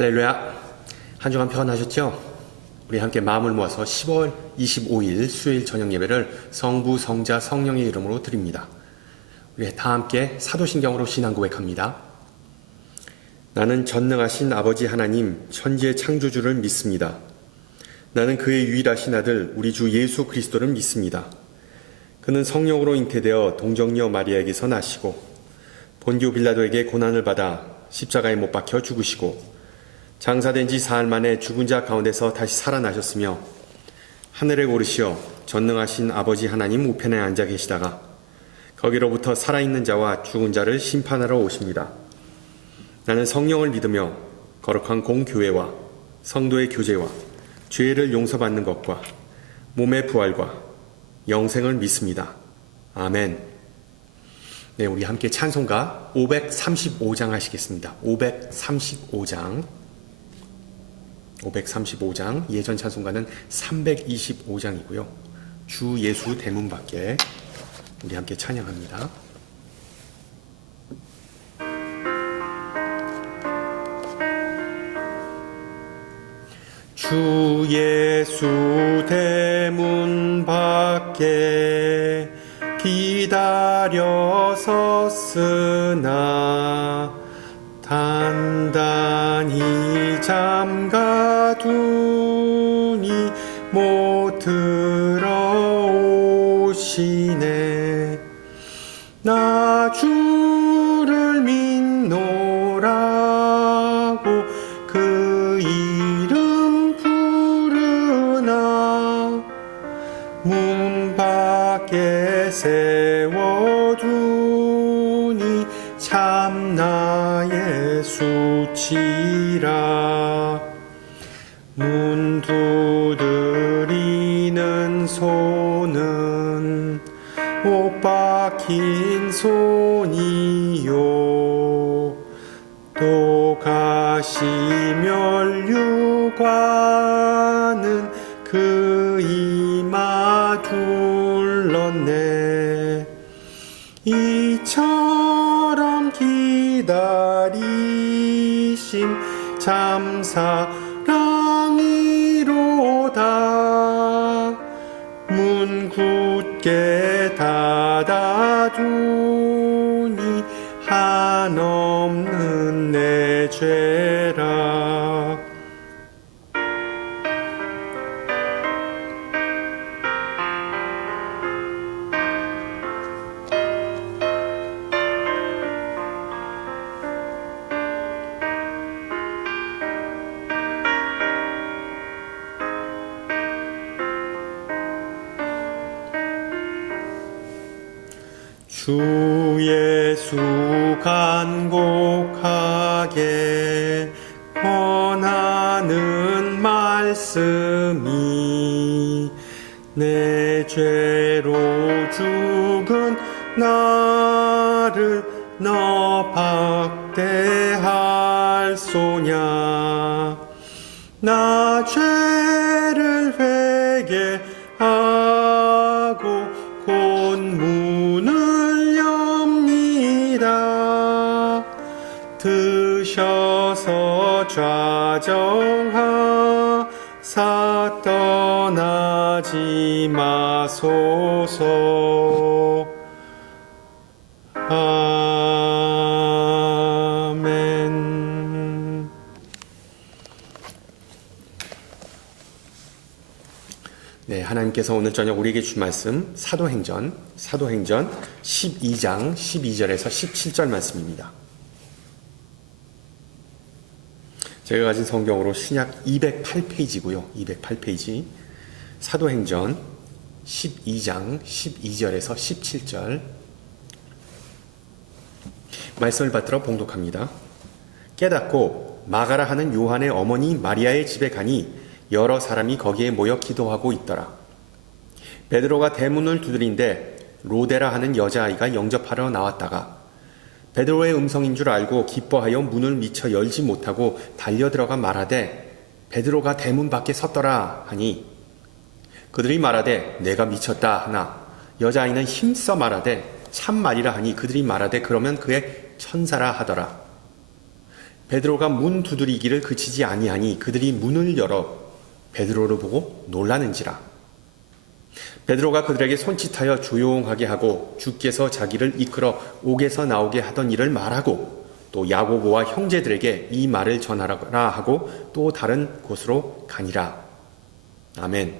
할렐루야. 한 주간 평안하셨죠? 우리 함께 마음을 모아서 10월 25일 수요일 저녁 예배를 성부, 성자, 성령의 이름으로 드립니다. 우리 다 함께 사도신경으로 신앙 고백합니다. 나는 전능하신 아버지 하나님 천지의 창조주를 믿습니다. 나는 그의 유일하신 아들 우리 주 예수 그리스도를 믿습니다. 그는 성령으로 잉태되어 동정녀 마리아에게서 나시고 본디오 빌라도에게 고난을 받아 십자가에 못 박혀 죽으시고 장사된 지 사흘 만에 죽은 자 가운데서 다시 살아나셨으며 하늘에 오르시어 전능하신 아버지 하나님 우편에 앉아 계시다가 거기로부터 살아있는 자와 죽은 자를 심판하러 오십니다. 나는 성령을 믿으며 거룩한 공교회와 성도의 교제와 죄를 용서받는 것과 몸의 부활과 영생을 믿습니다. 아멘. 네, 우리 함께 찬송가 535장 하시겠습니다. 535장. 예전 찬송가는 325장이고요. 주 예수 대문 밖에 우리 함께 찬양합니다. 주 예수 대문 밖에 기다려 섰으나 단단히 잠가두니 못 들어오시네. 나 주를 믿노라고 그 이름 부르나 문 밖에 세워두니 참 나의 수치라. 문 두드리는 손은 못 박힌 손이요 또 가시 면류관은 그 이마 둘렀네. 이처럼 기다리심 참 사랑이로다. 문 굳게 닫아두니 한없는 내 죄라. 주 예수 간곡하게 권하는 말씀이 내 죄로 죽은 나를 너 박대할 소냐. 나 죄를 회개하고 곧 문을 엽니다. 드셔서 좌정하사 떠나지 마소서. 아멘. 네, 하나님께서 오늘 저녁 우리에게 주신 말씀 사도행전 12장 12절에서 17절 말씀입니다. 제가 가진 성경으로 신약 208페이지고요. 208페이지 사도행전 12장 12절에서 17절 말씀을 받들어 봉독합니다. 깨닫고 마가라 하는 요한의 어머니 마리아의 집에 가니 여러 사람이 거기에 모여 기도하고 있더라. 베드로가 대문을 두드린데 로데라 하는 여자아이가 영접하러 나왔다가 베드로의 음성인 줄 알고 기뻐하여 문을 미처 열지 못하고 달려들어가 말하되 베드로가 대문 밖에 섰더라 하니 그들이 말하되 내가 미쳤다 하나 여자아이는 힘써 말하되 참 말이라 하니 그들이 말하되 그러면 그의 천사라 하더라. 베드로가 문 두드리기를 그치지 아니하니 그들이 문을 열어 베드로를 보고 놀라는지라. 베드로가 그들에게 손짓하여 조용하게 하고 주께서 자기를 이끌어 옥에서 나오게 하던 일을 말하고 또 야고보와 형제들에게 이 말을 전하라 하고 또 다른 곳으로 가니라. 아멘.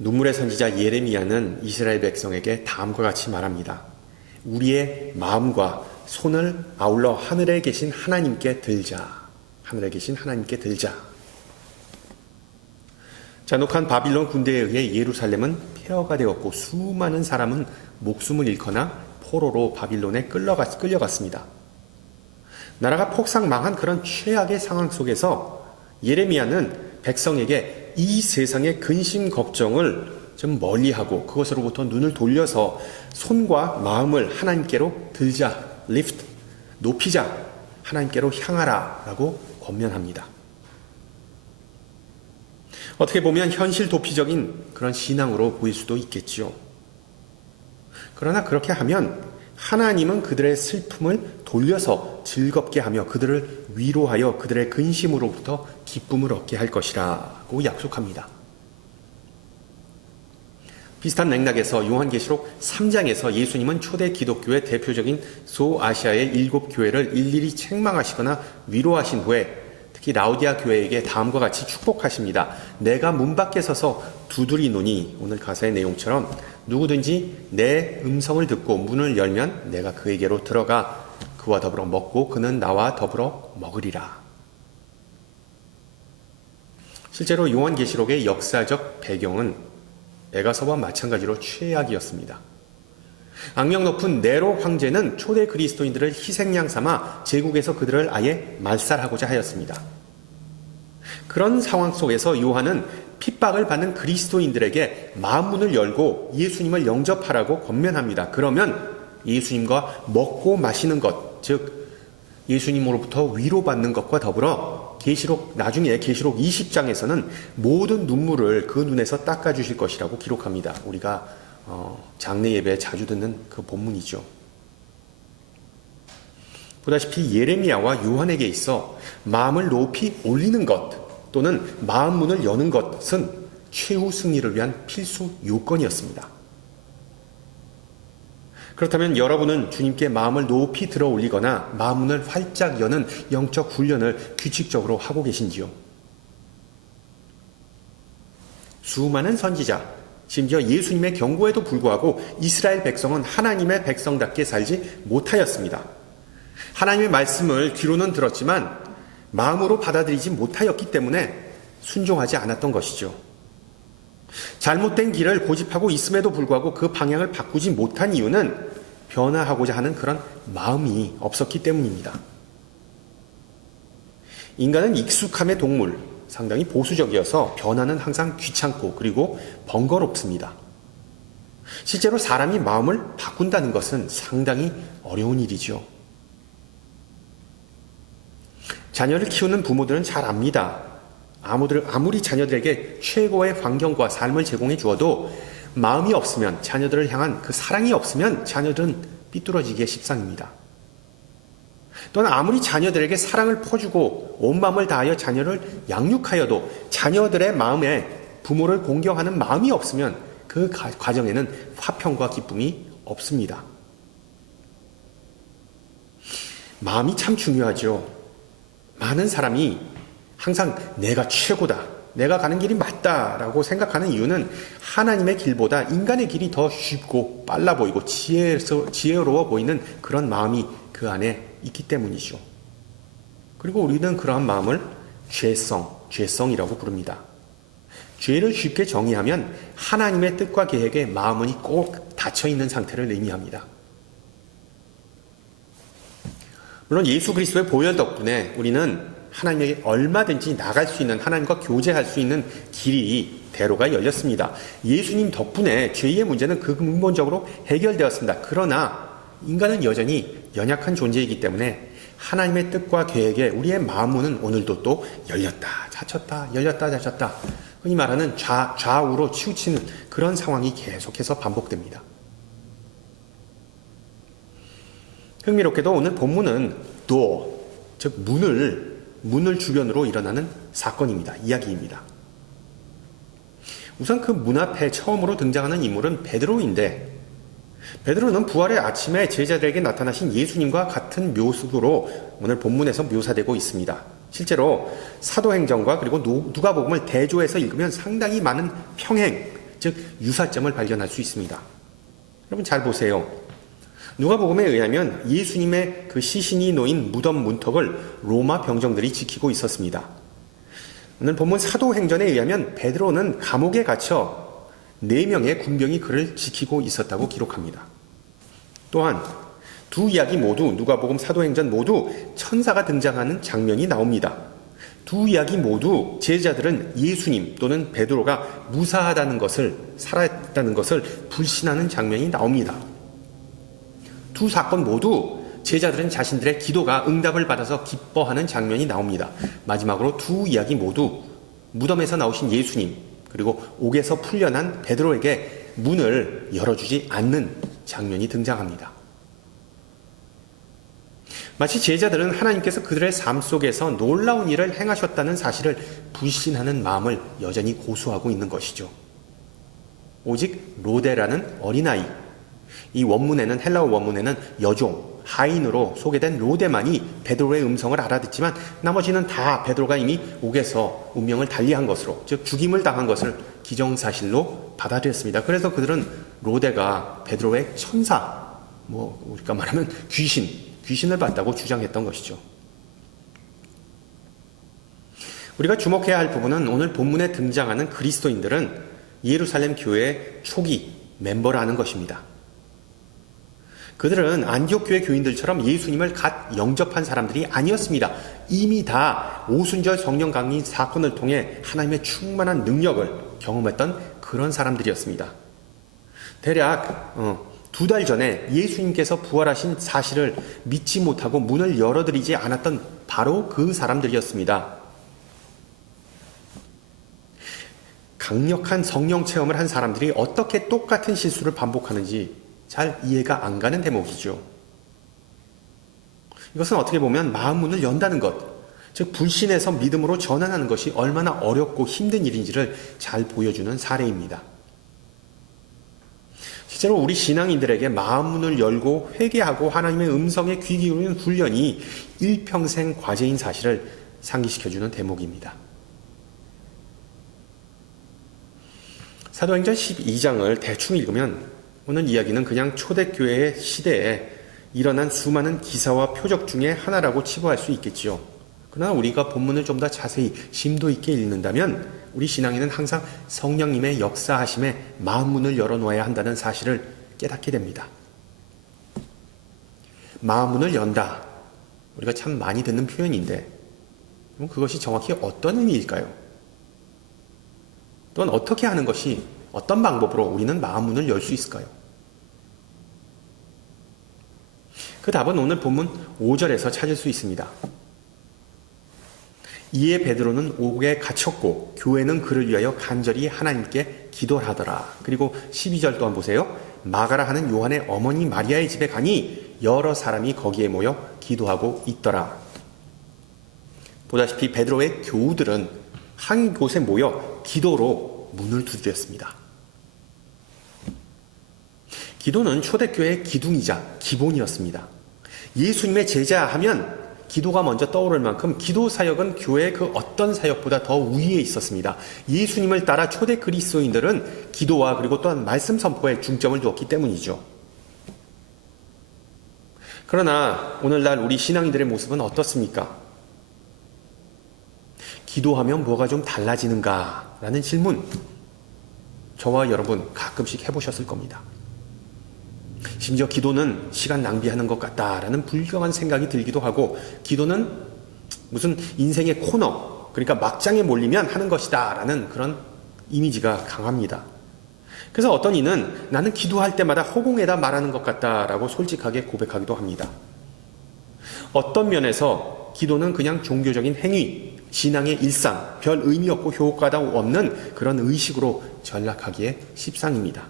눈물의 선지자 예레미야는 이스라엘 백성에게 다음과 같이 말합니다. 우리의 마음과 손을 아울러 하늘에 계신 하나님께 들자. 하늘에 계신 하나님께 들자. 잔혹한 바빌론 군대에 의해 예루살렘은 폐허가 되었고 수많은 사람은 목숨을 잃거나 포로로 바빌론에 끌려갔습니다. 나라가 폭삭망한 그런 최악의 상황 속에서 예레미야는 백성에게 이 세상의 근심 걱정을 좀 멀리하고 그것으로부터 눈을 돌려서 손과 마음을 하나님께로 들자, lift, 높이자, 하나님께로 향하라 라고 권면합니다. 어떻게 보면 현실 도피적인 그런 신앙으로 보일 수도 있겠죠. 그러나 그렇게 하면 하나님은 그들의 슬픔을 돌려서 즐겁게 하며 그들을 위로하여 그들의 근심으로부터 기쁨을 얻게 할 것이라고 약속합니다. 비슷한 맥락에서 요한계시록 3장에서 예수님은 초대 기독교의 대표적인 소아시아의 7교회를 일일이 책망하시거나 위로하신 후에 특히 라우디아 교회에게 다음과 같이 축복하십니다. 내가 문 밖에 서서 두드리노니, 오늘 가사의 내용처럼 누구든지 내 음성을 듣고 문을 열면 내가 그에게로 들어가 그와 더불어 먹고 그는 나와 더불어 먹으리라. 실제로 요한계시록의 역사적 배경은 에가서와 마찬가지로 최악이었습니다. 악명 높은 네로 황제는 초대 그리스도인들을 희생양 삼아 제국에서 그들을 아예 말살하고자 하였습니다. 그런 상황 속에서 요한은 핍박을 받는 그리스도인들에게 마음문을 열고 예수님을 영접하라고 권면합니다. 그러면 예수님과 먹고 마시는 것, 즉 예수님으로부터 위로받는 것과 더불어 나중에 계시록 20장에서는 모든 눈물을 그 눈에서 닦아주실 것이라고 기록합니다. 우리가 장례 예배에 자주 듣는 그 본문이죠. 보다시피 예레미야와 요한에게 있어 마음을 높이 올리는 것 또는 마음 문을 여는 것은 최후 승리를 위한 필수 요건이었습니다. 그렇다면 여러분은 주님께 마음을 높이 들어 올리거나 마음 문을 활짝 여는 영적 훈련을 규칙적으로 하고 계신지요? 수많은 선지자, 심지어 예수님의 경고에도 불구하고 이스라엘 백성은 하나님의 백성답게 살지 못하였습니다. 하나님의 말씀을 귀로는 들었지만 마음으로 받아들이지 못하였기 때문에 순종하지 않았던 것이죠. 잘못된 길을 고집하고 있음에도 불구하고 그 방향을 바꾸지 못한 이유는 변화하고자 하는 그런 마음이 없었기 때문입니다. 인간은 익숙함의 동물, 상당히 보수적이어서 변화는 항상 귀찮고 그리고 번거롭습니다. 실제로 사람이 마음을 바꾼다는 것은 상당히 어려운 일이죠. 자녀를 키우는 부모들은 잘 압니다. 아무리 자녀들에게 최고의 환경과 삶을 제공해 주어도 마음이 없으면, 자녀들을 향한 그 사랑이 없으면 자녀들은 삐뚤어지기에 십상입니다. 또는 아무리 자녀들에게 사랑을 퍼주고 온 마음을 다하여 자녀를 양육하여도 자녀들의 마음에 부모를 공경하는 마음이 없으면 그 과정에는 화평과 기쁨이 없습니다. 마음이 참 중요하죠. 많은 사람이 항상 내가 최고다, 내가 가는 길이 맞다라고 생각하는 이유는 하나님의 길보다 인간의 길이 더 쉽고 빨라 보이고 지혜로워 보이는 그런 마음이 그 안에 있기 때문이죠. 그리고 우리는 그러한 마음을 죄성이라고 부릅니다. 죄를 쉽게 정의하면 하나님의 뜻과 계획에 마음이 꼭 닫혀있는 상태를 의미합니다. 물론 예수 그리스도의 보혈 덕분에 우리는 하나님에게 얼마든지 나갈 수 있는, 하나님과 교제할 수 있는 길이, 대로가 열렸습니다. 예수님 덕분에 죄의 문제는 근본적으로 해결되었습니다. 그러나 인간은 여전히 연약한 존재이기 때문에 하나님의 뜻과 계획에 우리의 마음문은 오늘도 또 열렸다 닫혔다 열렸다 닫혔다, 흔히 말하는 좌우로 치우치는 그런 상황이 계속해서 반복됩니다. 흥미롭게도 오늘 본문은 door, 즉 문을 주변으로 일어나는 사건입니다. 이야기입니다. 우선 그 문 앞에 처음으로 등장하는 인물은 베드로인데, 베드로는 부활의 아침에 제자들에게 나타나신 예수님과 같은 묘수로 오늘 본문에서 묘사되고 있습니다. 실제로 사도행전과 그리고 누가복음을 대조해서 읽으면 상당히 많은 평행, 즉 유사점을 발견할 수 있습니다. 여러분 잘 보세요. 누가복음에 의하면 예수님의 그 시신이 놓인 무덤 문턱을 로마 병정들이 지키고 있었습니다. 오늘 본문 사도행전에 의하면 베드로는 감옥에 갇혀 4명의 군병이 그를 지키고 있었다고 기록합니다. 또한 두 이야기 모두 누가복음 사도행전 모두 천사가 등장하는 장면이 나옵니다. 두 이야기 모두 제자들은 예수님 또는 베드로가 무사하다는 것을 살아있다는 것을 불신하는 장면이 나옵니다. 두 사건 모두 제자들은 자신들의 기도가 응답을 받아서 기뻐하는 장면이 나옵니다. 마지막으로 두 이야기 모두 무덤에서 나오신 예수님 그리고 옥에서 풀려난 베드로에게 문을 열어주지 않는 장면이 등장합니다. 마치 제자들은 하나님께서 그들의 삶 속에서 놀라운 일을 행하셨다는 사실을 불신하는 마음을 여전히 고수하고 있는 것이죠. 오직 로데라는 어린아이, 이 원문에는 헬라어 원문에는 여종, 하인으로 소개된 로데만이 베드로의 음성을 알아듣지만 나머지는 다 베드로가 이미 옥에서 운명을 달리한 것으로, 즉 죽임을 당한 것을 기정사실로 받아들였습니다. 그래서 그들은 로데가 베드로의 천사, 우리가 말하면 귀신을 봤다고 주장했던 것이죠. 우리가 주목해야 할 부분은 오늘 본문에 등장하는 그리스도인들은 예루살렘 교회의 초기 멤버라는 것입니다. 그들은 안디옥 교회 교인들처럼 예수님을 갓 영접한 사람들이 아니었습니다. 이미 다 오순절 성령 강림 사건을 통해 하나님의 충만한 능력을 경험했던 그런 사람들이었습니다. 대략 2달 전에 예수님께서 부활하신 사실을 믿지 못하고 문을 열어드리지 않았던 바로 그 사람들이었습니다. 강력한 성령 체험을 한 사람들이 어떻게 똑같은 실수를 반복하는지 잘 이해가 안 가는 대목이죠. 이것은 어떻게 보면 마음 문을 연다는 것, 즉 불신에서 믿음으로 전환하는 것이 얼마나 어렵고 힘든 일인지를 잘 보여주는 사례입니다. 실제로 우리 신앙인들에게 마음 문을 열고 회개하고 하나님의 음성에 귀 기울이는 훈련이 일평생 과제인 사실을 상기시켜주는 대목입니다. 사도행전 12장을 대충 읽으면 오늘 이야기는 그냥 초대교회의 시대에 일어난 수많은 기사와 표적 중에 하나라고 치부할 수 있겠지요. 그러나 우리가 본문을 좀 더 자세히 심도 있게 읽는다면 우리 신앙인은 항상 성령님의 역사하심에 마음 문을 열어놓아야 한다는 사실을 깨닫게 됩니다. 마음 문을 연다. 우리가 참 많이 듣는 표현인데 그럼 그것이 정확히 어떤 의미일까요? 또한 어떻게 하는 것이 어떤 방법으로 우리는 마음 문을 열 수 있을까요? 그 답은 오늘 본문 5절에서 찾을 수 있습니다. 이에 베드로는 옥에 갇혔고 교회는 그를 위하여 간절히 하나님께 기도하더라. 그리고 12절 또한 보세요. 마가라 하는 요한의 어머니 마리아의 집에 가니 여러 사람이 거기에 모여 기도하고 있더라. 보다시피 베드로의 교우들은 한 곳에 모여 기도로 문을 두드렸습니다. 기도는 초대교회의 기둥이자 기본이었습니다. 예수님의 제자 하면 기도가 먼저 떠오를 만큼 기도 사역은 교회의 그 어떤 사역보다 더 위에 있었습니다. 예수님을 따라 초대 그리스도인들은 기도와 그리고 또한 말씀 선포에 중점을 두었기 때문이죠. 그러나 오늘날 우리 신앙인들의 모습은 어떻습니까? 기도하면 뭐가 좀 달라지는가? 라는 질문 저와 여러분 가끔씩 해보셨을 겁니다. 심지어 기도는 시간 낭비하는 것 같다라는 불경한 생각이 들기도 하고 기도는 무슨 인생의 코너, 그러니까 막장에 몰리면 하는 것이다 라는 그런 이미지가 강합니다. 그래서 어떤 이는 나는 기도할 때마다 허공에다 말하는 것 같다라고 솔직하게 고백하기도 합니다. 어떤 면에서 기도는 그냥 종교적인 행위, 신앙의 일상, 별 의미 없고 효과도 없는 그런 의식으로 전락하기에 십상입니다.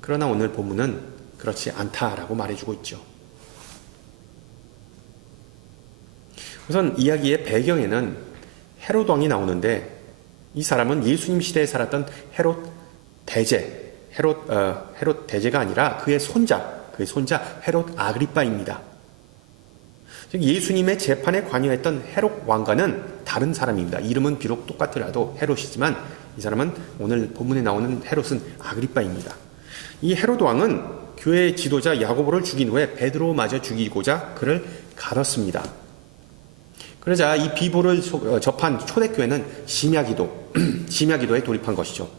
그러나 오늘 본문은 그렇지 않다라고 말해주고 있죠. 우선 이야기의 배경에는 헤롯 왕이 나오는데 이 사람은 예수님 시대에 살았던 헤롯 대제가 아니라 그의 손자 헤롯 아그리빠입니다. 즉 예수님의 재판에 관여했던 헤롯 왕과는 다른 사람입니다. 이름은 비록 똑같더라도 헤롯이지만 이 사람은 오늘 본문에 나오는 헤롯은 아그리빠입니다. 이 헤롯 왕은 교회 지도자 야고보를 죽인 후에 베드로마저 죽이고자 그를 가뒀습니다. 그러자 이 비보를 접한 초대교회는 심야기도에 돌입한 것이죠.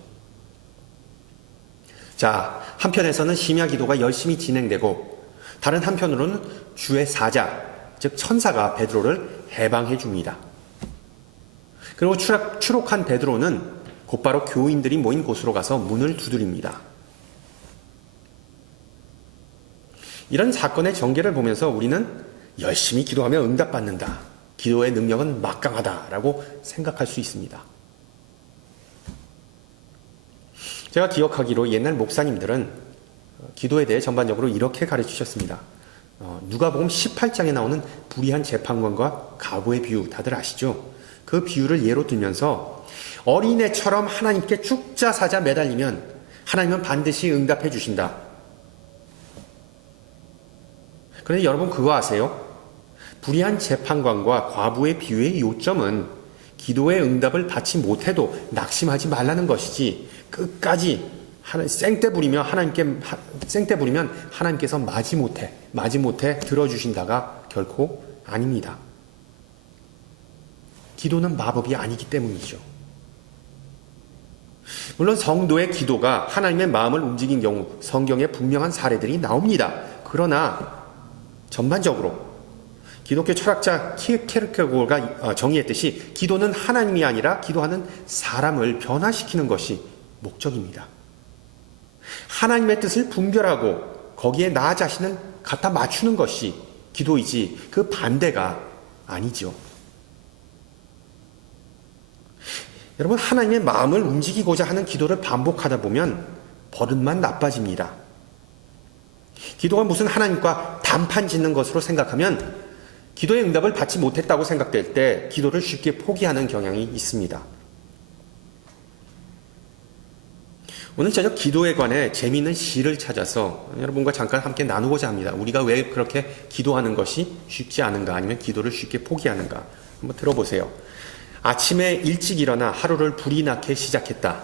자, 한편에서는 심야기도가 열심히 진행되고 다른 한편으로는 주의 사자, 즉 천사가 베드로를 해방해 줍니다. 그리고 추록한 베드로는 곧바로 교인들이 모인 곳으로 가서 문을 두드립니다. 이런 사건의 전개를 보면서 우리는 열심히 기도하며 응답받는다. 기도의 능력은 막강하다라고 생각할 수 있습니다. 제가 기억하기로 옛날 목사님들은 기도에 대해 전반적으로 이렇게 가르치셨습니다. 누가복음 18장에 나오는 불의한 재판관과 과부의 비유 다들 아시죠? 그 비유를 예로 들면서 어린애처럼 하나님께 죽자 사자 매달리면 하나님은 반드시 응답해 주신다. 그런데 여러분 그거 아세요? 불의한 재판관과 과부의 비유의 요점은 기도의 응답을 받지 못해도 낙심하지 말라는 것이지 끝까지 생떼 부리면 하나님께서 마지못해 들어주신다가 결코 아닙니다. 기도는 마법이 아니기 때문이죠. 물론 성도의 기도가 하나님의 마음을 움직인 경우 성경에 분명한 사례들이 나옵니다. 그러나 전반적으로 기독교 철학자 키르케고르가 정의했듯이 기도는 하나님이 아니라 기도하는 사람을 변화시키는 것이 목적입니다. 하나님의 뜻을 분별하고 거기에 나 자신을 갖다 맞추는 것이 기도이지 그 반대가 아니죠. 여러분 하나님의 마음을 움직이고자 하는 기도를 반복하다 보면 버릇만 나빠집니다. 기도가 무슨 하나님과 단판 짓는 것으로 생각하면 기도의 응답을 받지 못했다고 생각될 때 기도를 쉽게 포기하는 경향이 있습니다. 오늘 저녁 기도에 관해 재미있는 시를 찾아서 여러분과 잠깐 함께 나누고자 합니다. 우리가 왜 그렇게 기도하는 것이 쉽지 않은가 아니면 기도를 쉽게 포기하는가 한번 들어보세요. 아침에 일찍 일어나 하루를 불이 나게 시작했다.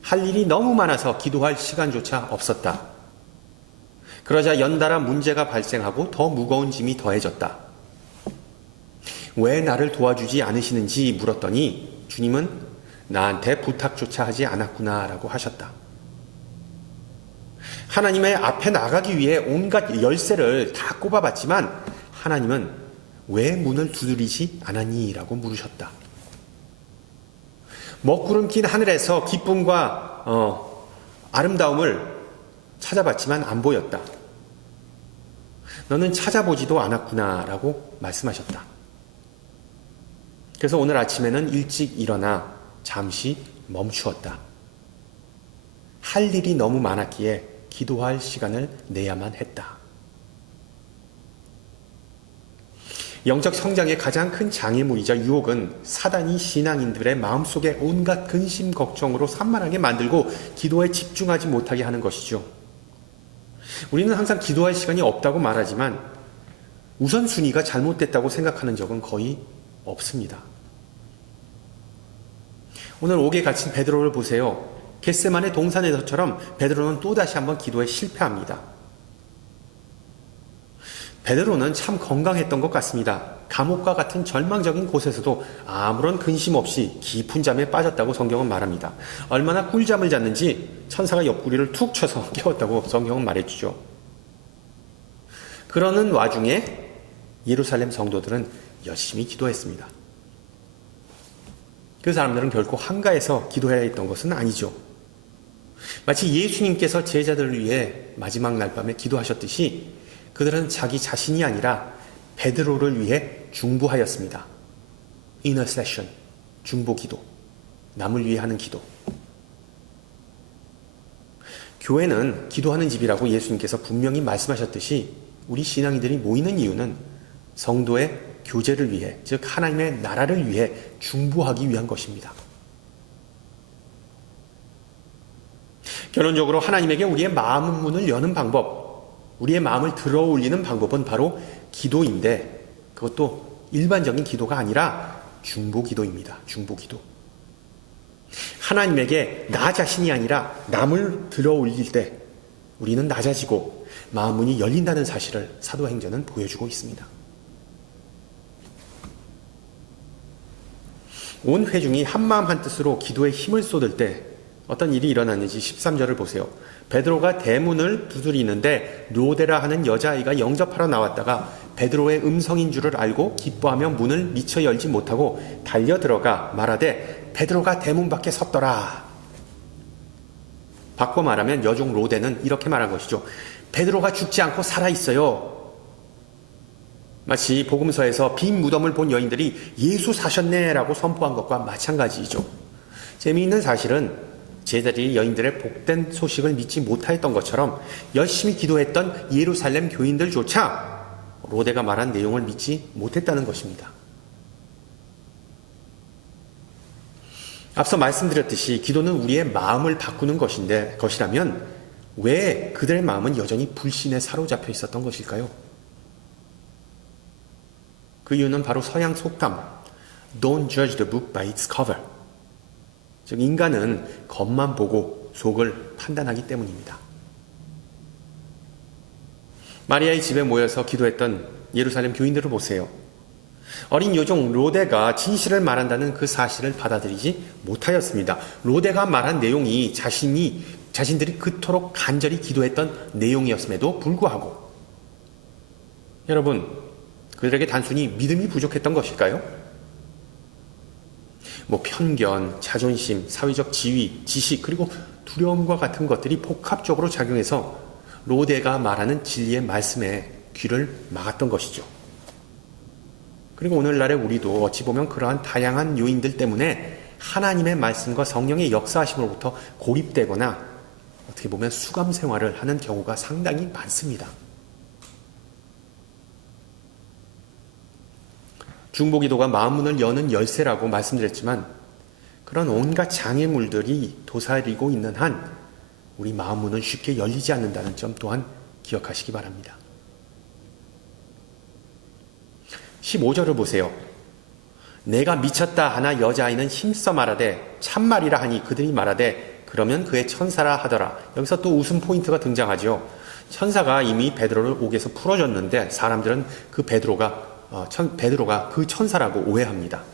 할 일이 너무 많아서 기도할 시간조차 없었다. 그러자 연달아 문제가 발생하고 더 무거운 짐이 더해졌다. 왜 나를 도와주지 않으시는지 물었더니 주님은 나한테 부탁조차 하지 않았구나 라고 하셨다. 하나님의 앞에 나가기 위해 온갖 열쇠를 다 꼽아봤지만 하나님은 왜 문을 두드리지 않았니? 라고 물으셨다. 먹구름 낀 하늘에서 기쁨과 아름다움을 찾아봤지만 안 보였다. 너는 찾아보지도 않았구나 라고 말씀하셨다. 그래서 오늘 아침에는 일찍 일어나 잠시 멈추었다. 할 일이 너무 많았기에 기도할 시간을 내야만 했다. 영적 성장의 가장 큰 장애물이자 유혹은 사단이 신앙인들의 마음속에 온갖 근심 걱정으로 산만하게 만들고 기도에 집중하지 못하게 하는 것이죠. 우리는 항상 기도할 시간이 없다고 말하지만 우선순위가 잘못됐다고 생각하는 적은 거의 없습니다. 오늘 옥에 갇힌 베드로를 보세요. 겟세마네 동산에서처럼 베드로는 또다시 한번 기도에 실패합니다. 베드로는 참 건강했던 것 같습니다. 감옥과 같은 절망적인 곳에서도 아무런 근심 없이 깊은 잠에 빠졌다고 성경은 말합니다. 얼마나 꿀잠을 잤는지 천사가 옆구리를 툭 쳐서 깨웠다고 성경은 말해주죠. 그러는 와중에 예루살렘 성도들은 열심히 기도했습니다. 그 사람들은 결코 한가해서 기도해야 했던 것은 아니죠. 마치 예수님께서 제자들을 위해 마지막 날 밤에 기도하셨듯이 그들은 자기 자신이 아니라 베드로를 위해 중보하였습니다. intercession, 중보 기도, 남을 위해 하는 기도. 교회는 기도하는 집이라고 예수님께서 분명히 말씀하셨듯이 우리 신앙인들이 모이는 이유는 성도의 교제를 위해, 즉 하나님의 나라를 위해 중보하기 위한 것입니다. 결론적으로 하나님에게 우리의 마음 문을 여는 방법, 우리의 마음을 들어 올리는 방법은 바로 기도인데, 그것도 일반적인 기도가 아니라 중보기도입니다. 중보기도. 하나님에게 나 자신이 아니라 남을 들어 올릴 때 우리는 낮아지고 마음 문이 열린다는 사실을 사도행전은 보여주고 있습니다. 온 회중이 한마음 한뜻으로 기도에 힘을 쏟을 때 어떤 일이 일어났는지 13절을 보세요. 베드로가 대문을 두드리는데 로데라 하는 여자아이가 영접하러 나왔다가 베드로의 음성인 줄을 알고 기뻐하며 문을 미처 열지 못하고 달려들어가 말하되 베드로가 대문 밖에 섰더라. 바꿔 말하면 여종 로데는 이렇게 말한 것이죠. 베드로가 죽지 않고 살아있어요. 마치 복음서에서 빈 무덤을 본 여인들이 예수 사셨네 라고 선포한 것과 마찬가지이죠. 재미있는 사실은 제자들이 여인들의 복된 소식을 믿지 못하였던 것처럼 열심히 기도했던 예루살렘 교인들조차 로데가 말한 내용을 믿지 못했다는 것입니다. 앞서 말씀드렸듯이 기도는 우리의 마음을 바꾸는 것이라면 왜 그들의 마음은 여전히 불신에 사로잡혀 있었던 것일까요? 그 이유는 바로 서양 속담 Don't judge the book by its cover. 즉 인간은 겉만 보고 속을 판단하기 때문입니다. 마리아의 집에 모여서 기도했던 예루살렘 교인들을 보세요. 어린 여종 로데가 진실을 말한다는 그 사실을 받아들이지 못하였습니다. 로데가 말한 내용이 자신들이 그토록 간절히 기도했던 내용이었음에도 불구하고 여러분, 그들에게 단순히 믿음이 부족했던 것일까요? 편견, 자존심, 사회적 지위, 지식, 그리고 두려움과 같은 것들이 복합적으로 작용해서 로데가 말하는 진리의 말씀에 귀를 막았던 것이죠. 그리고 오늘날의 우리도 어찌 보면 그러한 다양한 요인들 때문에 하나님의 말씀과 성령의 역사하심으로부터 고립되거나 어떻게 보면 수감 생활을 하는 경우가 상당히 많습니다. 중보기도가 마음문을 여는 열쇠라고 말씀드렸지만 그런 온갖 장애물들이 도사리고 있는 한 우리 마음문은 쉽게 열리지 않는다는 점 또한 기억하시기 바랍니다. 15절을 보세요. 내가 미쳤다 하나 여자아이는 힘써 말하되 참말이라 하니 그들이 말하되 그러면 그의 천사라 하더라. 여기서 또 웃음 포인트가 등장하죠. 천사가 이미 베드로를 옥에서 풀어줬는데 사람들은 그 베드로가 그 천사라고 오해합니다.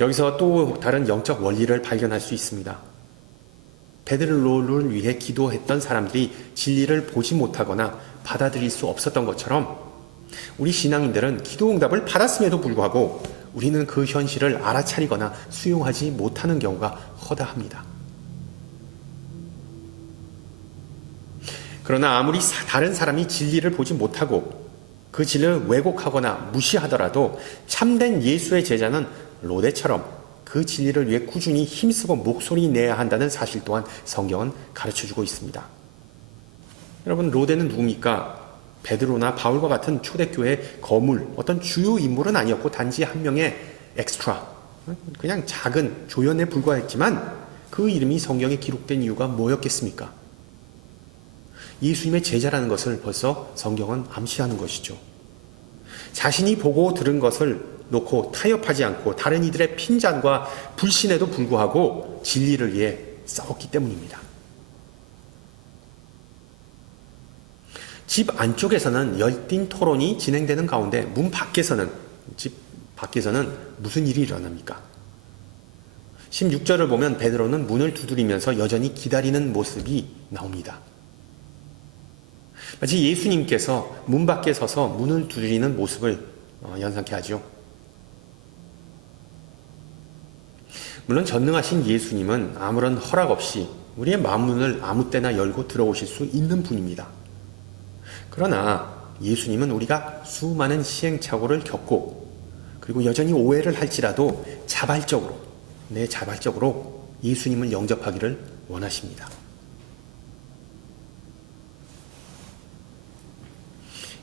여기서 또 다른 영적 원리를 발견할 수 있습니다. 베드로를 위해 기도했던 사람들이 진리를 보지 못하거나 받아들일 수 없었던 것처럼 우리 신앙인들은 기도 응답을 받았음에도 불구하고 우리는 그 현실을 알아차리거나 수용하지 못하는 경우가 허다합니다. 그러나 아무리 다른 사람이 진리를 보지 못하고 그 진리를 왜곡하거나 무시하더라도 참된 예수의 제자는 로데처럼 그 진리를 위해 꾸준히 힘쓰고 목소리 내야 한다는 사실 또한 성경은 가르쳐주고 있습니다. 여러분, 로데는 누굽니까? 베드로나 바울과 같은 초대교회의 거물, 어떤 주요 인물은 아니었고 단지 한 명의 엑스트라, 그냥 작은 조연에 불과했지만 그 이름이 성경에 기록된 이유가 뭐였겠습니까? 예수님의 제자라는 것을 벌써 성경은 암시하는 것이죠. 자신이 보고 들은 것을 놓고 타협하지 않고 다른 이들의 핀잔과 불신에도 불구하고 진리를 위해 싸웠기 때문입니다. 집 안쪽에서는 열띤 토론이 진행되는 가운데 집 밖에서는 무슨 일이 일어납니까? 16절을 보면 베드로는 문을 두드리면서 여전히 기다리는 모습이 나옵니다. 마치 예수님께서 문 밖에 서서 문을 두드리는 모습을 연상케 하죠. 물론 전능하신 예수님은 아무런 허락 없이 우리의 마음문을 아무 때나 열고 들어오실 수 있는 분입니다. 그러나 예수님은 우리가 수많은 시행착오를 겪고 그리고 여전히 오해를 할지라도 자발적으로 예수님을 영접하기를 원하십니다.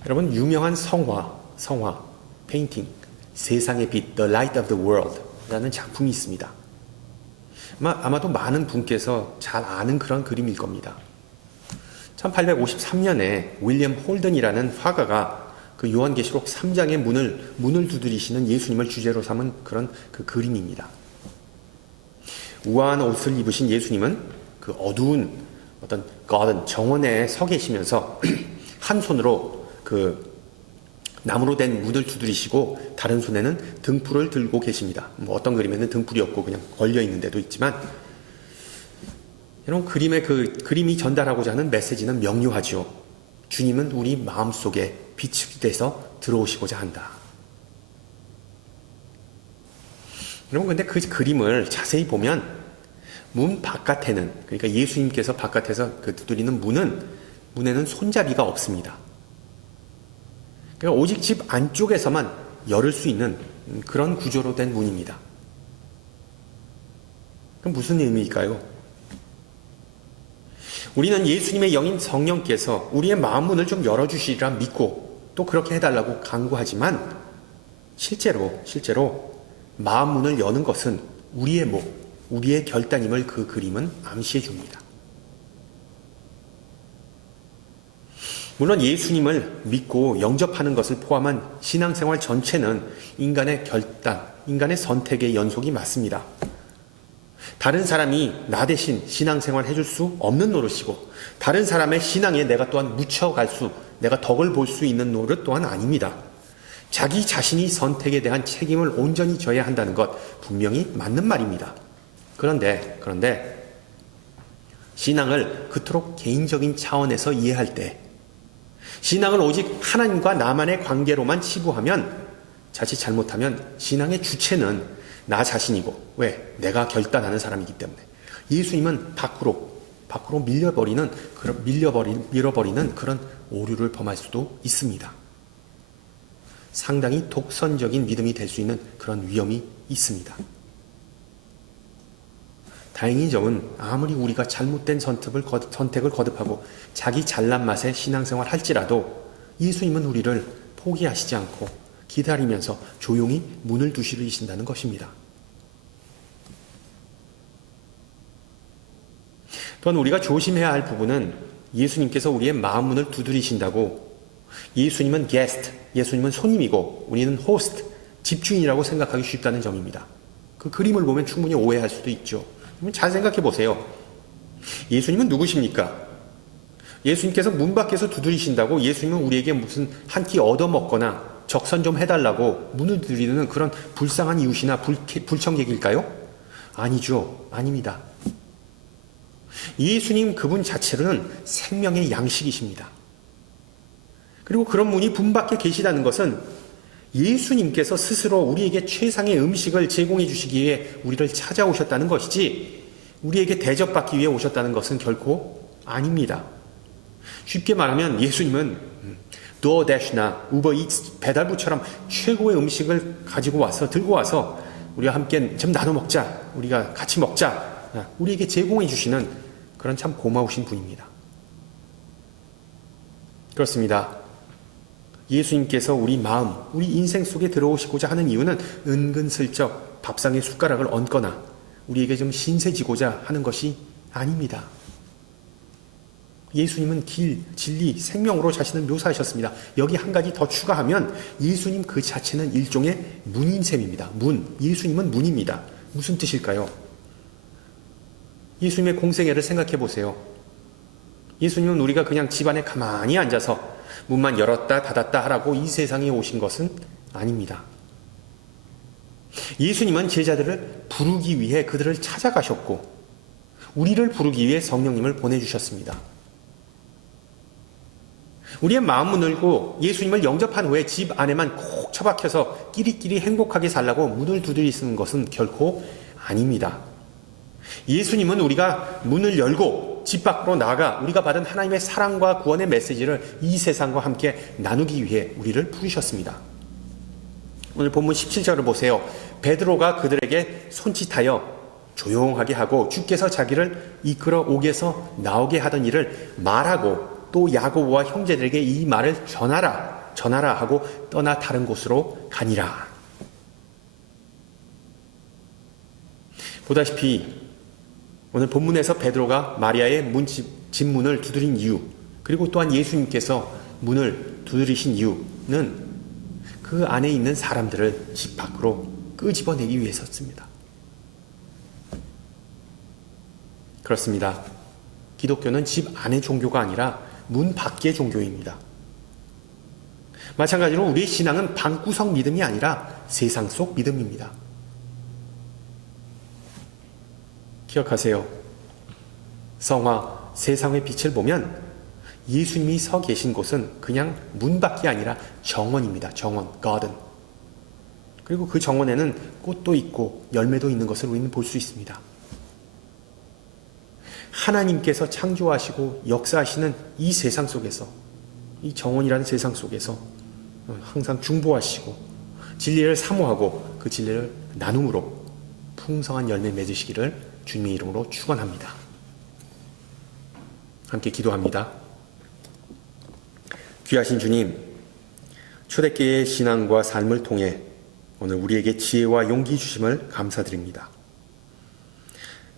여러분, 유명한 성화, 페인팅, 세상의 빛, The Light of the World 라는 작품이 있습니다. 아마도 많은 분께서 잘 아는 그런 그림일 겁니다. 1853년에 윌리엄 홀든이라는 화가가 그 요한계시록 3장의 문을 두드리시는 예수님을 주제로 삼은 그런 그 그림입니다. 우아한 옷을 입으신 예수님은 그 어두운 어떤 가든 정원에 서 계시면서 한 손으로 그 나무로 된 문을 두드리시고 다른 손에는 등불을 들고 계십니다. 어떤 그림에는 등불이 없고 그냥 걸려 있는 데도 있지만, 여러분, 그림이 전달하고자 하는 메시지는 명료하죠. 주님은 우리 마음속에 빛이 돼서 들어오시고자 한다. 여러분, 근데 그 그림을 자세히 보면 문 바깥에는, 그러니까 예수님께서 바깥에서 그 두드리는 문에는 손잡이가 없습니다. 그러니까 오직 집 안쪽에서만 열을 수 있는 그런 구조로 된 문입니다. 그럼 무슨 의미일까요? 우리는 예수님의 영인 성령께서 우리의 마음 문을 좀 열어주시리라 믿고 또 그렇게 해달라고 간구하지만, 실제로 마음 문을 여는 것은 우리의 결단임을 그 그림은 암시해 줍니다. 물론 예수님을 믿고 영접하는 것을 포함한 신앙생활 전체는 인간의 결단, 인간의 선택의 연속이 맞습니다. 다른 사람이 나 대신 신앙생활 해줄 수 없는 노릇이고, 다른 사람의 신앙에 내가 또한 내가 덕을 볼 수 있는 노릇 또한 아닙니다. 자기 자신이 선택에 대한 책임을 온전히 져야 한다는 것 분명히 맞는 말입니다. 그런데 신앙을 그토록 개인적인 차원에서 이해할 때, 신앙을 오직 하나님과 나만의 관계로만 치부하면, 자칫 잘못하면 신앙의 주체는 나 자신이고, 왜? 내가 결단하는 사람이기 때문에 예수님은 밖으로 밀어버리는 그런 오류를 범할 수도 있습니다. 상당히 독선적인 믿음이 될 수 있는 그런 위험이 있습니다. 다행인 점은 아무리 우리가 잘못된 선택을 거듭하고 자기 잘난 맛에 신앙생활 할지라도 예수님은 우리를 포기하시지 않고 기다리면서 조용히 문을 두드리신다는 것입니다. 또한 우리가 조심해야 할 부분은, 예수님께서 우리의 마음 문을 두드리신다고 예수님은 게스트, 예수님은 손님이고 우리는 호스트, 집주인이라고 생각하기 쉽다는 점입니다. 그 그림을 보면 충분히 오해할 수도 있죠. 잘 생각해 보세요. 예수님은 누구십니까? 예수님께서 문 밖에서 두드리신다고 예수님은 우리에게 무슨 한 끼 얻어먹거나 적선 좀 해달라고 문을 두드리는 그런 불쌍한 이웃이나 불청객일까요? 아니죠. 아닙니다. 예수님 그분 자체로는 생명의 양식이십니다. 그리고 그런 분이 문 밖에 계시다는 것은 예수님께서 스스로 우리에게 최상의 음식을 제공해 주시기 위해 우리를 찾아오셨다는 것이지, 우리에게 대접받기 위해 오셨다는 것은 결코 아닙니다. 쉽게 말하면 예수님은 도어대시나 우버이츠 배달부처럼 최고의 음식을 들고 와서 우리와 함께 좀 나눠 먹자, 우리가 같이 먹자, 우리에게 제공해 주시는 그런 참 고마우신 분입니다. 그렇습니다. 예수님께서 우리 마음, 우리 인생 속에 들어오시고자 하는 이유는 은근슬쩍 밥상에 숟가락을 얹거나 우리에게 좀 신세지고자 하는 것이 아닙니다. 예수님은 길, 진리, 생명으로 자신을 묘사하셨습니다. 여기 한 가지 더 추가하면 예수님 그 자체는 일종의 문인 셈입니다. 예수님은 문입니다. 무슨 뜻일까요? 예수님의 공생애를 생각해 보세요. 예수님은 우리가 그냥 집안에 가만히 앉아서 문만 열었다 닫았다 하라고 이 세상에 오신 것은 아닙니다. 예수님은 제자들을 부르기 위해 그들을 찾아가셨고, 우리를 부르기 위해 성령님을 보내주셨습니다. 우리의 마음을 열고 예수님을 영접한 후에 집 안에만 콕 처박혀서 끼리끼리 행복하게 살라고 문을 두드리는 것은 결코 아닙니다. 예수님은 우리가 문을 열고 집 밖으로 나가 우리가 받은 하나님의 사랑과 구원의 메시지를 이 세상과 함께 나누기 위해 우리를 부르셨습니다. 오늘 본문 17절을 보세요. 베드로가 그들에게 손짓하여 조용하게 하고 주께서 자기를 이끌어 옥에서 나오게 하던 일을 말하고 또 야고보와 형제들에게 이 말을 전하라 하고 떠나 다른 곳으로 가니라. 보다시피 오늘 본문에서 베드로가 마리아의 집문을 두드린 이유, 그리고 또한 예수님께서 문을 두드리신 이유는 그 안에 있는 사람들을 집 밖으로 끄집어내기 위해서였습니다. 그렇습니다. 기독교는 집 안의 종교가 아니라 문 밖의 종교입니다. 마찬가지로 우리의 신앙은 방구석 믿음이 아니라 세상 속 믿음입니다. 기억하세요. 성화, 세상의 빛을 보면 예수님이 서 계신 곳은 그냥 문 밖이 아니라 정원입니다. 정원, garden. 그리고 그 정원에는 꽃도 있고 열매도 있는 것을 우리는 볼 수 있습니다. 하나님께서 창조하시고 역사하시는 이 세상 속에서, 이 정원이라는 세상 속에서 항상 중보하시고 진리를 사모하고 그 진리를 나눔으로 풍성한 열매 맺으시기를 주님의 이름으로 축원합니다. 함께 기도합니다. 귀하신 주님, 초대교회의 신앙과 삶을 통해 오늘 우리에게 지혜와 용기 주심을 감사드립니다.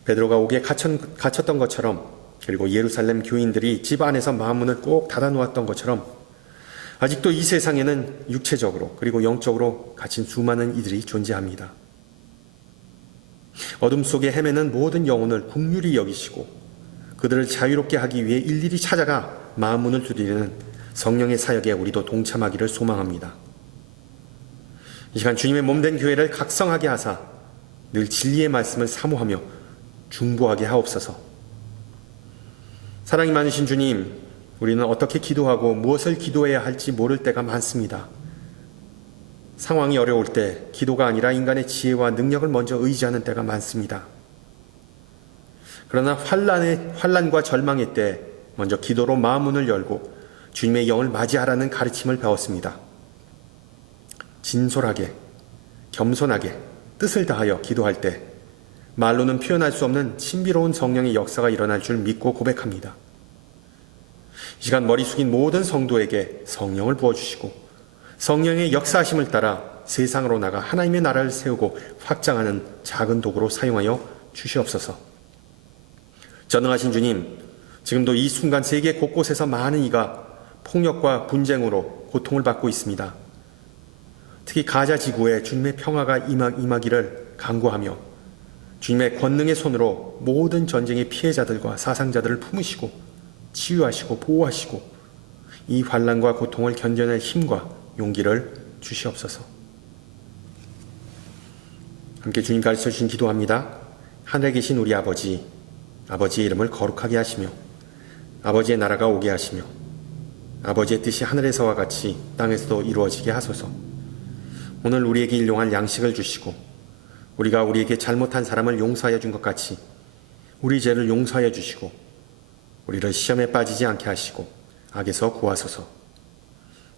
베드로가 옥에 갇혔던 것처럼, 그리고 예루살렘 교인들이 집 안에서 마음문을 꼭 닫아놓았던 것처럼 아직도 이 세상에는 육체적으로 그리고 영적으로 갇힌 수많은 이들이 존재합니다. 어둠 속에 헤매는 모든 영혼을 긍휼히 여기시고 그들을 자유롭게 하기 위해 일일이 찾아가 마음문을 두드리는 성령의 사역에 우리도 동참하기를 소망합니다. 이 시간 주님의 몸된 교회를 각성하게 하사 늘 진리의 말씀을 사모하며 중보하게 하옵소서. 사랑이 많으신 주님, 우리는 어떻게 기도하고 무엇을 기도해야 할지 모를 때가 많습니다. 상황이 어려울 때 기도가 아니라 인간의 지혜와 능력을 먼저 의지하는 때가 많습니다. 그러나 환난과 절망의 때 먼저 기도로 마음문을 열고 주님의 영을 맞이하라는 가르침을 배웠습니다. 진솔하게, 겸손하게 뜻을 다하여 기도할 때 말로는 표현할 수 없는 신비로운 성령의 역사가 일어날 줄 믿고 고백합니다. 이 시간 머리 숙인 모든 성도에게 성령을 부어주시고 성령의 역사하심을 따라 세상으로 나가 하나님의 나라를 세우고 확장하는 작은 도구로 사용하여 주시옵소서. 전능하신 주님, 지금도 이 순간 세계 곳곳에서 많은 이가 폭력과 분쟁으로 고통을 받고 있습니다. 특히 가자 지구에 주님의 평화가 임하기를 간구하며 주님의 권능의 손으로 모든 전쟁의 피해자들과 사상자들을 품으시고 치유하시고 보호하시고 이 환난과 고통을 견뎌낼 힘과 용기를 주시옵소서. 함께 주님 가르쳐 주신 기도합니다. 하늘에 계신 우리 아버지, 아버지의 이름을 거룩하게 하시며 아버지의 나라가 오게 하시며 아버지의 뜻이 하늘에서와 같이 땅에서도 이루어지게 하소서. 오늘 우리에게 일용할 양식을 주시고 우리가 우리에게 잘못한 사람을 용서하여 준 것 같이 우리 죄를 용서하여 주시고 우리를 시험에 빠지지 않게 하시고 악에서 구하소서.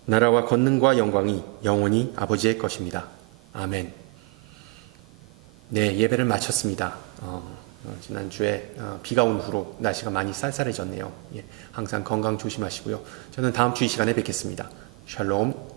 나라와 권능과 영광이 영원히 아버지의 것입니다. 아멘. 네, 예배를 마쳤습니다. 지난주에 비가 온 후로 날씨가 많이 쌀쌀해졌네요. 항상 건강 조심하시고요. 저는 다음 주 이 시간에 뵙겠습니다. 샬롬.